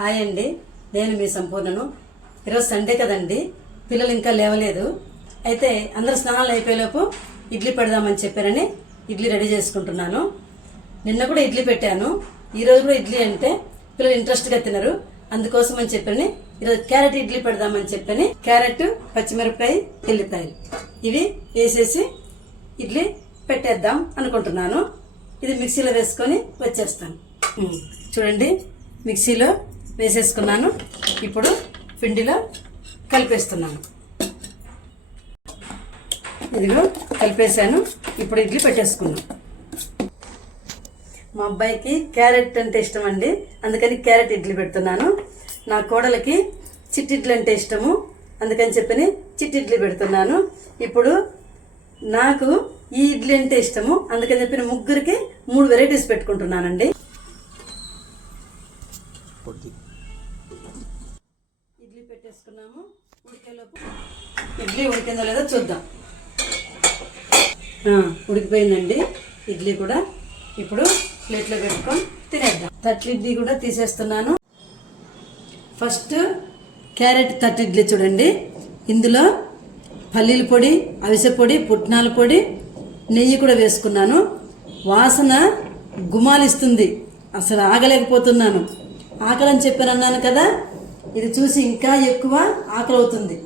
Hi అండి, నేను మీ సంపూర్ణను. ఈరోజు సండే కదండి, పిల్లలు ఇంకా లేవలేదు. అయితే అందరు స్నానాలు అయిపోయేలోపు ఇడ్లీ పెడదామని చెప్పారని ఇడ్లీ రెడీ చేసుకుంటున్నాను. నిన్న కూడా ఇడ్లీ పెట్టాను, ఈరోజు కూడా ఇడ్లీ అంటే పిల్లలు ఇంట్రెస్ట్గా తినరు, అందుకోసం అని చెప్పని ఈరోజు క్యారెట్ ఇడ్లీ పెడదామని చెప్పని క్యారెట్, పచ్చిమిరపకాయ, ఎల్లిపాయలు ఇవి వేసేసి ఇడ్లీ పెట్టేద్దాం అనుకుంటున్నాను. ఇది మిక్సీలో వేసుకొని వచ్చేస్తాను. చూడండి, మిక్సీలో వేసేసుకున్నాను. ఇప్పుడు పిండిలో కలిపేస్తున్నాను. ఇదిగో కలిపేసాను. ఇప్పుడు ఇడ్లీ పెట్టేసుకున్నాను. మా అబ్బాయికి క్యారెట్ అంటే ఇష్టం అండి, అందుకని క్యారెట్ ఇడ్లీ పెడుతున్నాను. నా కోడలికి చిట్టిడ్లీ అంటే ఇష్టము, అందుకని చెప్పని చిట్టిడ్లీ పెడుతున్నాను. ఇప్పుడు నాకు ఈ ఇడ్లీ అంటే ఇష్టము, అందుకని చెప్పిన ముగ్గురికి 3 వెరైటీస్ పెట్టుకుంటున్నానండి. ఇడ్లీ పెట్టేసుకున్నాము. ఉడికేలోపు ఇడ్లీ ఉడికిందో లేదో చూద్దాం. ఉడికిపోయిందండి ఇడ్లీ కూడా. ఇప్పుడు ప్లేట్లో పెట్టుకొని తినేద్దాం. తట్ల ఇడ్లీ కూడా తీసేస్తున్నాను. ఫస్ట్ క్యారెట్ తట్ల ఇడ్లీ చూడండి. ఇందులో పల్లీల పొడి, అవిసె పొడి, పుట్నాల పొడి, నెయ్యి కూడా వేసుకున్నాను. వాసన గుమాలిస్తుంది, అసలు ఆగలేకపోతున్నాను. ఆకలి అని చెప్పాను అన్నాను కదా, ఇది చూసి ఇంకా ఎక్కువ ఆకలి అవుతుంది.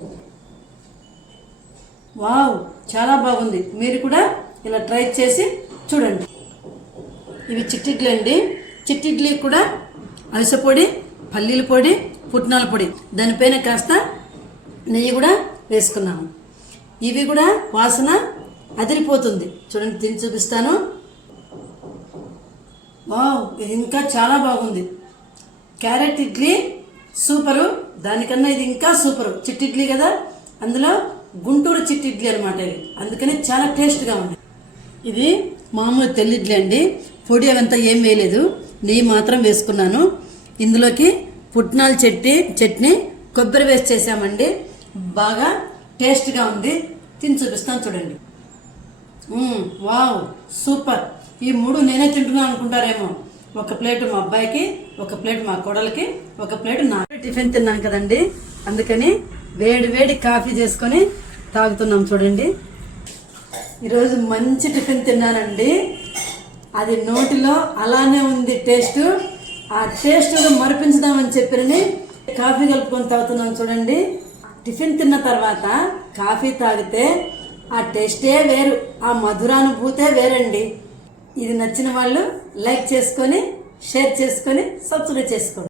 వావ్, చాలా బాగుంది. మీరు కూడా ఇలా ట్రై చేసి చూడండి. ఇవి చిట్టిడ్లీ అండి. చిట్టిడ్లీ కూడా అవిసె పొడి, పల్లీల పొడి, పుట్నాల పొడి, దానిపైన కాస్త నెయ్యి కూడా వేసుకున్నాము. ఇవి కూడా వాసన అదిరిపోతుంది. చూడండి, తిని చూపిస్తాను. వావ్, ఇది ఇంకా చాలా బాగుంది. క్యారెట్ ఇడ్లీ సూపరు, దానికన్నా ఇది ఇంకా సూపరు. చిట్టిడ్లీ కదా, అందులో గుంటూరు చిట్టిడ్లీ అనమాట ఇది, అందుకని చాలా టేస్ట్గా ఉంది. ఇది మామూలు తెల్లిడ్లీ అండి, పొడి అవంతా ఏం వేయలేదు, నెయ్యి మాత్రం వేసుకున్నాను. ఇందులోకి పుట్నాల చట్నీ కొబ్బరి వేసి చేసామండి, బాగా టేస్ట్గా ఉంది. తిని చూపిస్తాను చూడండి. Wow, super. ఈ 3 నేనే తింటున్నాను అనుకుంటారేమో. ఒక ప్లేట్ మా అబ్బాయికి, ఒక ప్లేట్ మా కోడలికి, ఒక ప్లేట్ నాకు. టిఫిన్ తిన్నాను కదండి, అందుకని వేడి వేడి కాఫీ చేసుకొని తాగుతున్నాం చూడండి. ఈరోజు మంచి టిఫిన్ తిన్నానండి, అది నోటిలో అలానే ఉంది టేస్ట్. ఆ టేస్ట్ మరిపించుదామని చెప్పి కాఫీ కలుపుకొని తాగుతున్నాం చూడండి. టిఫిన్ తిన్న తర్వాత కాఫీ తాగితే ఆ టేస్టే వేరు, ఆ మధురానుభూతే వేరండి. ఇది నచ్చిన వాళ్ళు లైక్ చేసుకొని, షేర్ చేసుకొని, సబ్స్క్రైబ్ చేసుకోండి.